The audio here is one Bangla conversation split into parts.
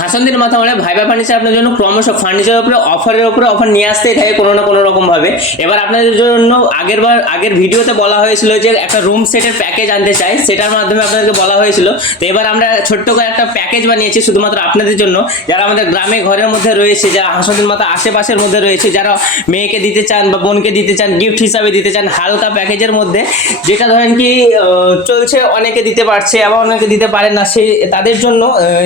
হাসনদিন মাথামোড়ে ভাইবা ফার্নিচার আপনার জন্য ক্রমশ ফার্নিচারের উপরে অফার নিয়ে আসতেই থাকে কোনো না কোনো রকম ভাবে। এবার আপনাদের জন্য আগের ভিডিওতে বলা হয়েছিল যে একটা রুম সেটের প্যাকেজ আনতে চাই, সেটার মাধ্যমে আপনাদেরকে বলা হয়েছিল। তো এবার আমরা ছোট্ট করে একটা প্যাকেজ বানিয়েছি শুধুমাত্র আপনাদের জন্য, যারা আমাদের গ্রামে ঘরের মধ্যে রয়েছে, যারা হাসনদিন মাথা আশেপাশের মধ্যে রয়েছে, যারা মেয়েকে দিতে চান বা বোনকে দিতে চান, গিফট হিসাবে দিতে চান হালকা প্যাকেজের মধ্যে, যেটা ধরেন কি চলছে, অনেকে দিতে পারছে আবার অনেকে দিতে পারে না, সেই তাদের জন্য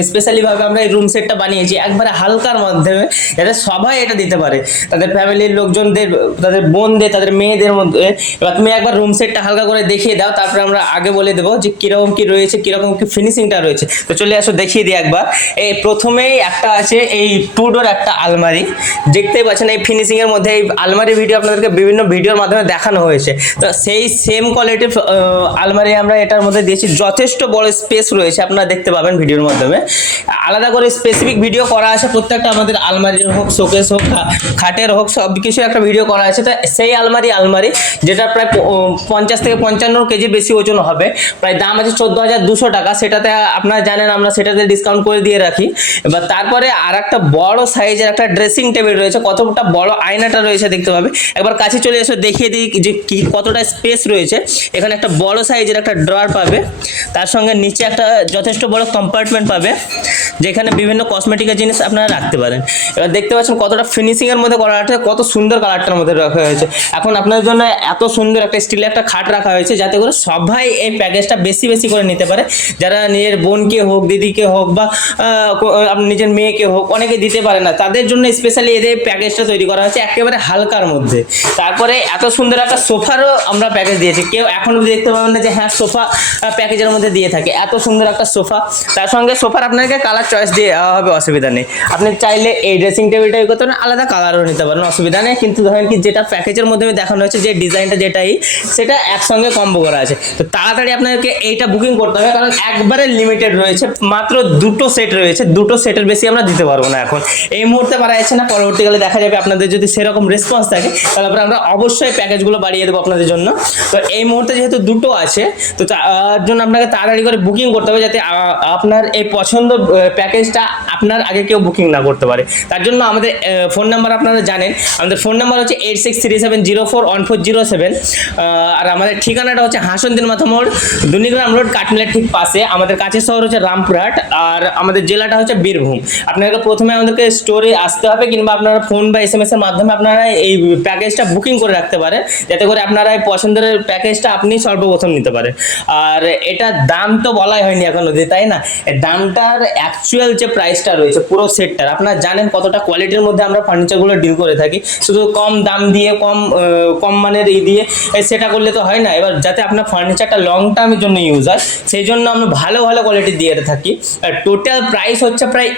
স্পেশালি ভাবে আমরা এই রুম সেটটা বানিয়েছি একবারে হালকার মাধ্যমে, যাতে সবাই এটা দিতে পারে, তাদের ফ্যামিলির লোকজনদের, তাদের বোনদের, তাদের মেয়েদের মধ্যে। এবার তুমি একবার রুম সেটটা হালকা করে দেখিয়ে দাও, তারপরে আমরা আগে বলে দেবো যে কিরকম কি রয়েছে, কিরকম কি ফিনিশিংটা রয়েছে। তো চলে আসো দেখিয়ে দিই একবার। এই প্রথমেই একটা আছে এই টু ডোর একটা আলমারি, দেখতেই পাচ্ছেন এই ফিনিশিং এর মধ্যে। এই আলমারি ভিডিও আপনাদেরকে বিভিন্ন ভিডিওর মাধ্যমে দেখানো হয়েছে। তো সেই সেম কোয়ালিটির আলমারি আমরা এটার মধ্যে দিয়েছি, যথেষ্ট বড় স্পেস রয়েছে, আপনারা দেখতে পাবেন ভিডিওর মাধ্যমে। আলাদা করে স্পেসিফিক ভিডিও করা আছে প্রত্যেকটা, আমাদের আলমারির হোক, শোকেস হোক, খাটের হোক, সব কিছু একটা ভিডিও করা আছে। তো সেই আলমারি যেটা প্রায় 50 থেকে 55 কেজি বেশি ওজন হবে, প্রায় দাম আছে 14,200 টাকা। সেটাতে আপনারা জানেন আমরা সেটাতে ডিসকাউন্ট করে দিয়ে রাখি। এবার তারপরে আর একটা বড় সাইজের একটা ড্রেসিং টেবিল রয়েছে, কতটা বড় আয়নাটা রয়েছে দেখতে পাবে। একবার কাছে চলে এসে দেখিয়ে দিই যে কি কতটা স্পেস রয়েছে। এখানে একটা বড় সাইজের একটা ড্রয়ার পাবে, তার সঙ্গে নিচে একটা যথেষ্ট বড় কম্পার্টমেন্ট পাবে, যেখানে বিভিন্ন কসমেটিকের জিনিস আপনারা রাখতে পারেন। এবার দেখতে পাচ্ছেন কতটা ফিনিশিং এর মধ্যে করা আছে, কত সুন্দর কালারটার মধ্যে রাখা হয়েছে। এখন আপনাদের জন্য এত সুন্দর একটা স্টিলের একটা খাট রাখা হয়েছে, যাতে করে সবাই এই প্যাকেজটা বেশি বেশি করে নিতে পারে। যারা নিজের বোনকে হোক, দিদিকে হোক, বা নিজের মেয়েকে হোক, অনেকে দিতে পারে না, তাদের জন্য স্পেশালি এদের প্যাকেজটা তৈরি করা হয়েছে একেবারে হালকার মধ্যে। তারপরে এত সুন্দর একটা সোফারও আমরা প্যাকেজ দিয়েছি। কেউ এখন দেখতে পাবেন না যে হ্যাঁ সোফা প্যাকেজের মধ্যে দিয়ে থাকে, এত সুন্দর একটা সোফা। তার সঙ্গে সোফার আপনাকে কালার চয়েস দিয়ে হবে, অসুবিধা নেই। আপনি চাইলে এই ড্রেসিং টেবিলটা করতে পারেন, আলাদা কালারও নিতে পারেন, অসুবিধা নেই। কিন্তু ধরেন কি যেটা প্যাকেজের মধ্যে দেখানো হয়েছে, যে ডিজাইনটা যেটাই, সেটা একসঙ্গে কম্বো করা আছে। তো তাড়াতাড়ি আপনাকে এইটা বুকিং করতে হবে, কারণ একবারে লিমিটেড রয়েছে, মাত্র 2টো সেট রয়েছে, 2টো সেটের বেশি আমরা দিতে পারবো না এখন এই মুহূর্তে পারা যাচ্ছে না। পরবর্তীকালে দেখা যাবে, আপনাদের যদি সেরকম রেসপন্স থাকে তাহলে আমরা অবশ্যই প্যাকেজগুলো বাড়িয়ে দেবো আপনাদের জন্য। তো এই মুহূর্তে যেহেতু 2টো আছে, তো তার জন্য আপনাকে তাড়াতাড়ি করে বুকিং করতে হবে, যাতে আপনার এই পছন্দ প্যাকেজটা আপনার আগে কেউ বুকিং না করতে পারে। তার জন্য আমাদের ফোন নাম্বার আপনারা জানেন, আমাদের ফোন নাম্বার হচ্ছে 8637041407। আর আমাদের ঠিকানাটা হচ্ছে হাসনদিন মাথামোড়, দুনিগ্রাম রোড, কাঠমিলের ঠিক পাশে। আমাদের কাছের শহর হচ্ছে রামপুরহাট, আর আমাদের জেলাটা হচ্ছে বীরভূম। আপনাকে প্রথমে আমাদেরকে স্টোরে আসতে হবে, কিংবা আপনারা ফোন বা SMS এর মাধ্যমে আপনারা এই প্যাকেজটা বুকিং করে রাখতে পারেন, যাতে করে আপনারা এই পছন্দের প্যাকেজটা আপনি সর্বপ্রথম নিতে পারেন। আর এটা দাম তো বলাই হয়নি এখন অবধি, তাই না? দামটার অ্যাকচুয়াল যে প্রাইসটা রয়েছে পুরো সেটটার, আপনারা জানেন কতটা কোয়ালিটির মধ্যে আমরা ফার্নিচারগুলো ডিল করে থাকি। শুধু কম দাম দিয়ে কম মানের দিয়ে সেটা করলে তো হয় না। এবার যাতে আপনার ফার্নিচারটা লং টার্মের জন্য ইউজ হয়, সেই জন্য আমরা ভালো কোয়ালিটি দিয়ে থাকি। টোটাল প্রাইস হচ্ছে প্রায়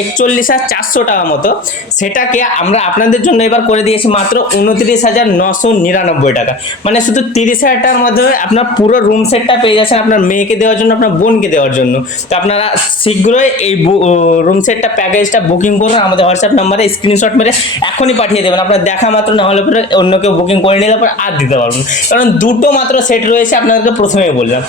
41,400 টাকা মতো। সেটাকে আমরা আপনাদের জন্য এবার করে দিয়েছি মাত্র 29,999 টাকা। মানে শুধু 30,000 টাকার মধ্যে আপনার পুরো রুম সেটটা পেয়ে যাচ্ছেন, আপনার মেয়েকে দেওয়ার জন্য, আপনার বোনকে দেওয়ার জন্য। তো আপনারা শীঘ্রই এই রুম সেটটা প্যাকেজটা বুকিং করুন, আমাদের হোয়াটসঅ্যাপ নাম্বারে স্ক্রিনশট মেরে এখনই পাঠিয়ে দেবেন। আপনার দেখা মাত্র, না হলে পরে অন্য কেউ বুকিং করে নিলে পরে আর দিতে পারবেন, কারণ 2টো মাত্র সেট রয়েছে, আপনাদেরকে প্রথমেই বললাম।